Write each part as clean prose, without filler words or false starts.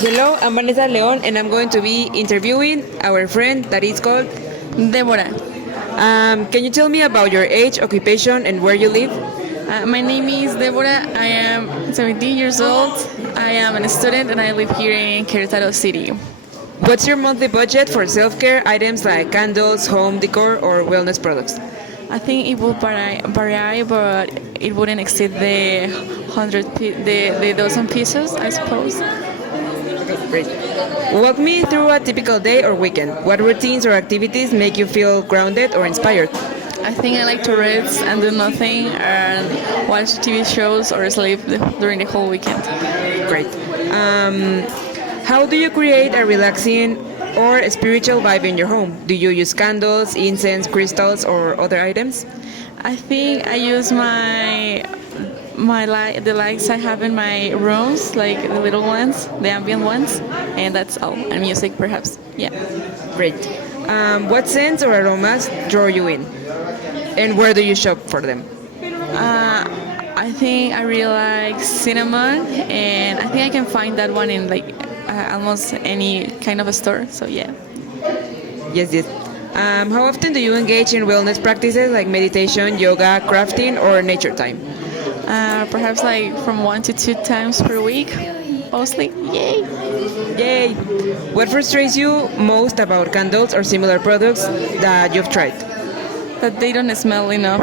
Hello, I'm Vanessa Leon, and I'm going to be interviewing our friend that is called. Deborah. Can you tell me about your age, occupation, and where you live? My name is Deborah. I am 17 years old. I am a student and I live here in Querétaro City. What's your monthly budget for self-care items like candles, home decor, or wellness products? I think it will vary, but it wouldn't exceed the the dozen pesos, I suppose. Great. Walk me through a typical day or weekend. What routines or activities make you feel grounded or inspired? I think I like to rest and do nothing and watch TV shows or sleep during the whole weekend. Great. How do you create a relaxing or spiritual vibe in your home? Do you use candles, incense, crystals, or other items? I think I use the lights I have in my rooms, like the little ones, the ambient ones, and that's all. And music, perhaps. Yeah. Great. What scents or aromas draw you in? And where do you shop for them? I think I really like cinnamon, and I think I can find that one in like almost any kind of a store. So yeah. Yes, yes. How often do you engage in wellness practices like meditation, yoga, crafting, or nature time? Perhaps like from 1 to 2 times per week, mostly. Yay! Yay! What frustrates you most about candles or similar products that you've tried? That they don't smell enough.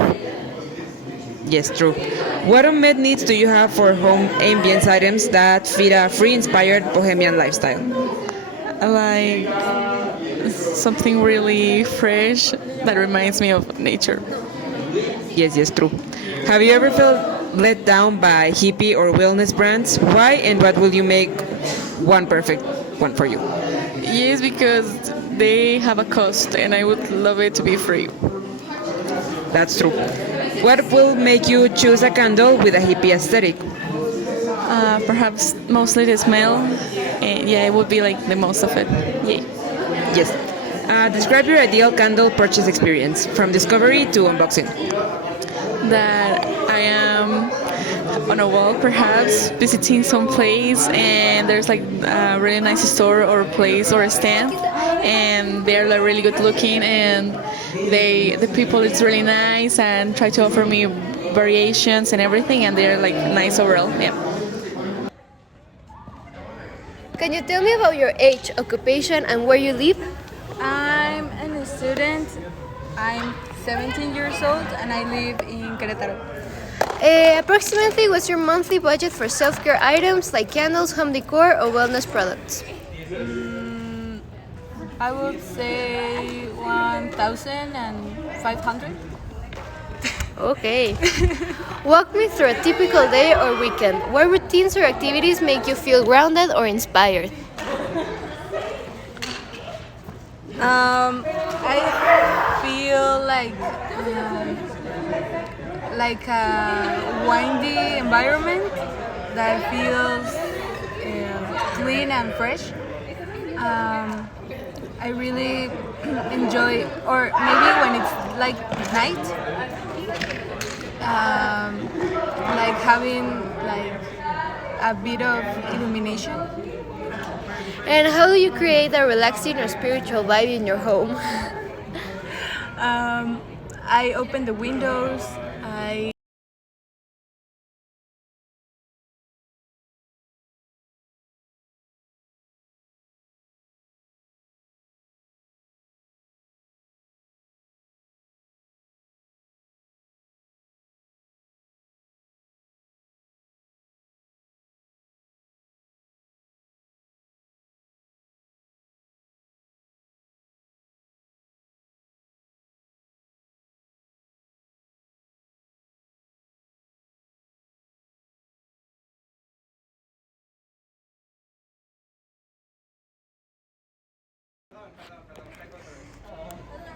Yes, true. What unmet needs do you have for home ambience items that fit a free, inspired bohemian lifestyle? Like something really fresh that reminds me of nature. Yes, yes, true. Have you ever felt let down by hippie or wellness brands? Why and what will you make one perfect one for you? Yes, because they have a cost, and I would love it to be free. That's true. What will make you choose a candle with a hippie aesthetic? Perhaps mostly the smell, and yeah, it would be like the most of it. Yay. Yes. Describe your ideal candle purchase experience from discovery to unboxing. That I am on a walk, perhaps visiting some place, and there's like a really nice store or place or a stand, and they're like really good looking, and the people it's really nice and try to offer me variations and everything, and they're like nice overall. Yeah. Can you tell me about your age, occupation, and where you live? I'm a student. I'm 17 years old and I live in Querétaro. Approximately, what's your monthly budget for self-care items like candles, home decor, or wellness products? I would say 1,500. Okay. Walk me through a typical day or weekend. What routines or activities make you feel grounded or inspired? I feel like a windy environment that feels clean and fresh. I really enjoy, or maybe when it's like night, like having like a bit of illumination. And how do you create a relaxing or spiritual vibe in your home? I open the windows. I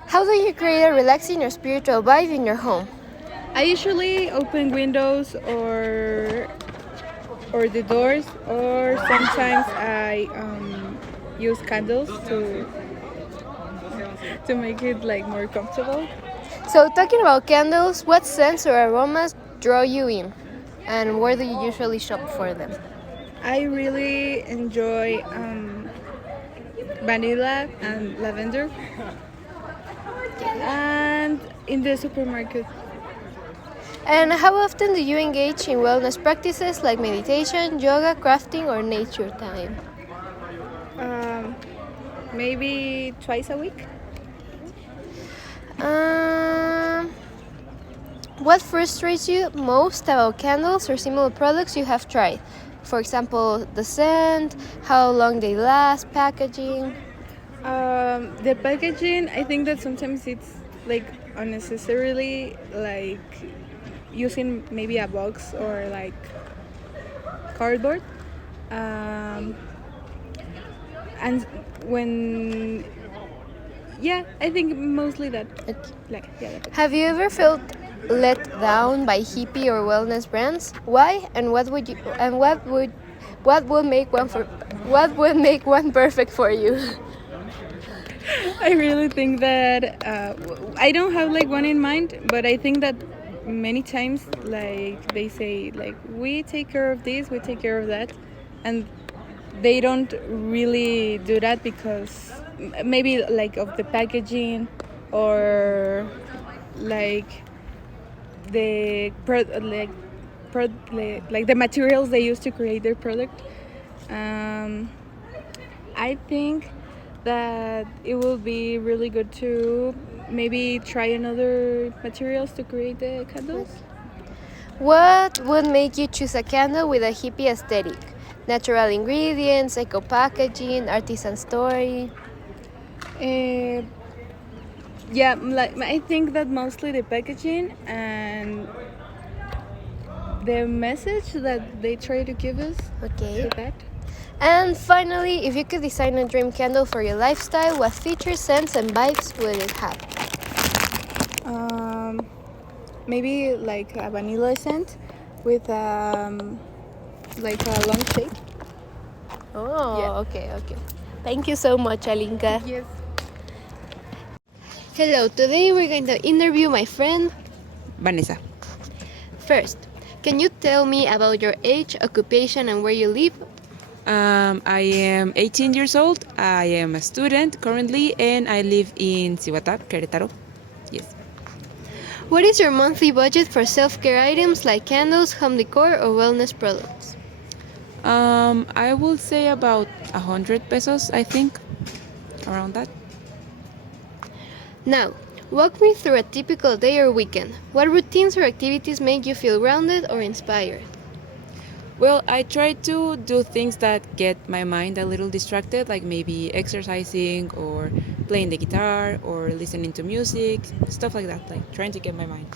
How do you create a relaxing or spiritual vibe in your home? I usually open windows or the doors, or sometimes I use candles to make it like more comfortable. So, talking about candles, what scents or aromas draw you in? And where do you usually shop for them? I really enjoy vanilla and lavender. And in the supermarket, And how often do you engage in wellness practices like meditation, yoga, crafting, or nature time? um, maybe twice a week. Um, what frustrates you most about candles or similar products you have tried? For example, the scent, how long they last, packaging. The packaging, I think that sometimes it's like unnecessarily like using maybe a box or like cardboard. Um, and when, yeah, I think mostly that. Like, yeah, that. Have you ever felt let down by hippie or wellness brands? Why and what would make one perfect for you? I really think that I don't have like one in mind, but I think that many times like they say like we take care of this, we take care of that, and they don't really do that because maybe like of the packaging or like the like the materials they use to create their product. I think that it will be really good to maybe try another materials to create the candles. What would make you choose a candle with a hippie aesthetic? Natural ingredients, eco packaging, artisan story. Uh, yeah, like I think that mostly the packaging and the message that they try to give us Okay. with that. And finally, if you could design a dream candle for your lifestyle, what features, scents, and vibes would it have? Maybe like a vanilla scent with like a long shake. Oh, Yeah. okay. Thank you so much, Alinka. Yes. Hello, today we're going to interview my friend. Vanessa. First, can you tell me about your age, occupation, and where you live? I am 18 years old. I am a student currently, and I live in Cihuatá, Querétaro. Yes. What is your monthly budget for self-care items like candles, home decor, or wellness products? I will say about 100 pesos, I think, around that. Now, walk me through a typical day or weekend. What routines or activities make you feel grounded or inspired? Well, I try to do things that get my mind a little distracted, like maybe exercising or playing the guitar or listening to music, stuff like that, like trying to get my mind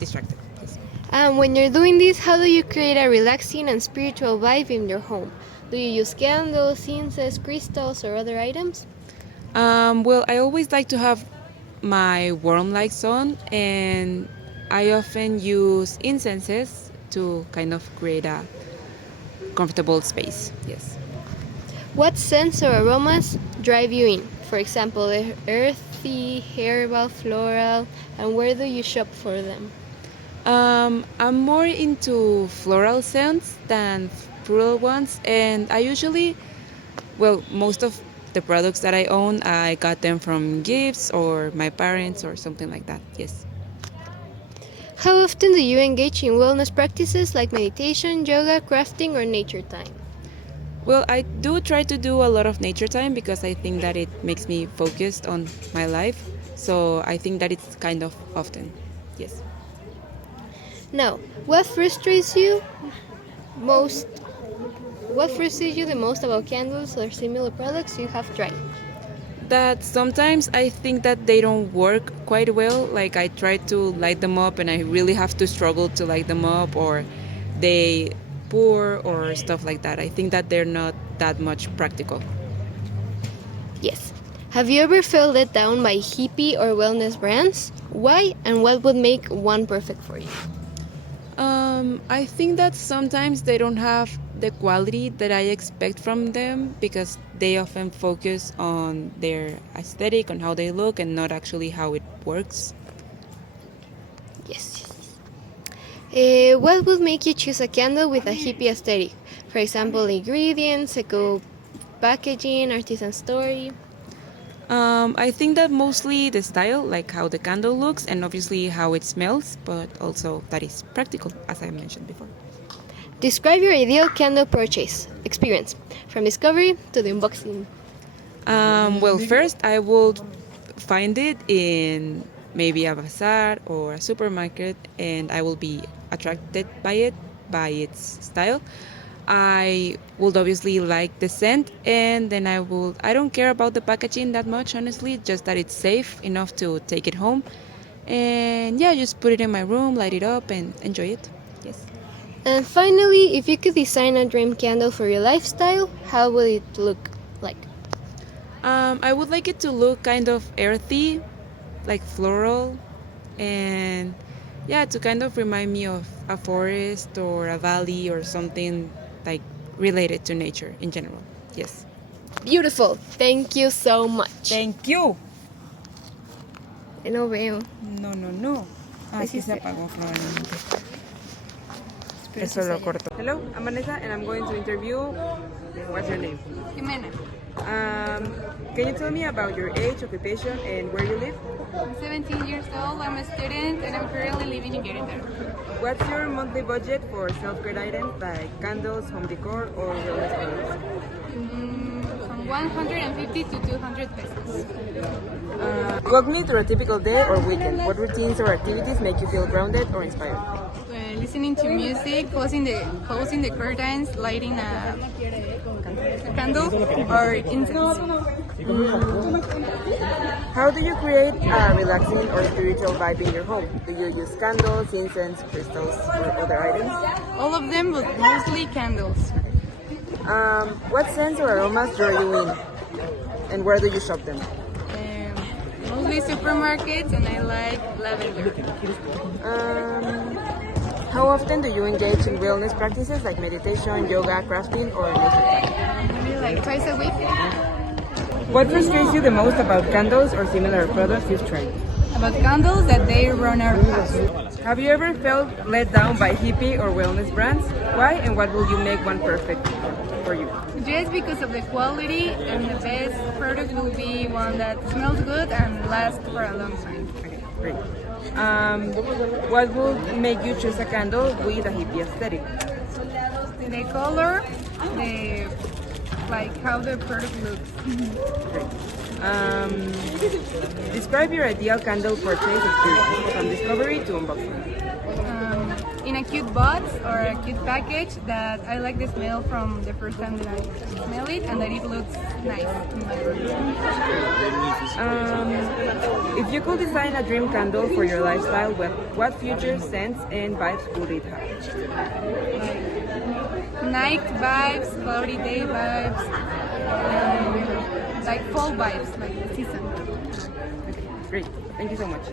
distracted. Yes. And when you're doing this, how do you create a relaxing and spiritual vibe in your home? Do you use candles, incense, crystals, or other items? Well, I always like to have my warm lights on, and I often use incenses to kind of create a comfortable space. Yes. What scents or aromas drive you in? For example, earthy, herbal, floral, and where do you shop for them? I'm more into floral scents than floral ones, and I usually, well, most of the products that I own, I got them from gifts or my parents or something like that. Yes. How often do you engage in wellness practices like meditation, yoga, crafting, or nature time? Well, I do try to do a lot of nature time because I think that it makes me focused on my life. So I think that it's kind of often. Yes. Now, what frustrates you most? What frustrates you the most about candles or similar products you have tried? That sometimes I think that they don't work quite well. Like I try to light them up and I really have to struggle to light them up, or they pour or stuff like that. I think that they're not that much practical. Yes. Have you ever felt let down by hippie or wellness brands? Why and what would make one perfect for you? I think that sometimes they don't have the quality that I expect from them because they often focus on their aesthetic, on how they look, and not actually how it works. Yes. What would make you choose a candle with a hippie aesthetic? For example, ingredients, eco packaging, artisan story. I think that mostly the style, like how the candle looks, and obviously how it smells, but also that is practical, as I mentioned before. Describe your ideal candle purchase experience from discovery to the unboxing. Well, first I would find it in maybe a bazaar or a supermarket, and I will be attracted by it, by its style. I would obviously like the scent, and then I don't care about the packaging that much, honestly, just that it's safe enough to take it home. And yeah, just put it in my room, light it up, and enjoy it. Yes. And finally, if you could design a dream candle for your lifestyle, how would it look like? I would like it to look kind of earthy, like floral, and yeah, to kind of remind me of a forest or a valley or something like related to nature in general. Yes. Beautiful. Thank you so much. Thank you. No veo. No. Ah, sí se apagó probablemente. Eso lo corto. Hello, I'm Vanessa, and I'm going to interview. What's your name? Jimena, Can you tell me about your age, occupation, and where you live? I'm 17 years old, I'm a student, and I'm currently living in Querétaro. What's your monthly budget for self-care items like candles, home decor, or wellness products? From 150 to 200 pesos. Walk me through a typical day or weekend. What routines or activities make you feel grounded or inspired? Listening to music, closing the curtains, lighting a candle, or incense. How do you create a relaxing or spiritual vibe in your home? Do you use candles, incense, crystals, or other items? All of them, but mostly candles. What scents or aromas draw you in? And where do you shop them? Mostly supermarkets, and I like lavender. How often do you engage in wellness practices like meditation, yoga, crafting, or nature therapy? Maybe like twice a week. What frustrates you the most about candles or similar products you've tried? About candles, that they run out fast. Have you ever felt let down by hippie or wellness brands? Why and what will you make one perfect for you? Just because of the quality, and the best product will be one that smells good and lasts for a long time. Okay, great. What would make you choose a candle with a hippie aesthetic? The color, the like how the product looks. Great. Describe your ideal candle purchase experience from discovery to unboxing. In a cute box or a cute package that I like the smell from the first time that I smell it, and that it looks nice in my room. If you could design a dream candle for your lifestyle, what features, scents, and vibes would it have? Night vibes, cloudy day vibes, like fall vibes, like the season. Great. Thank you so much.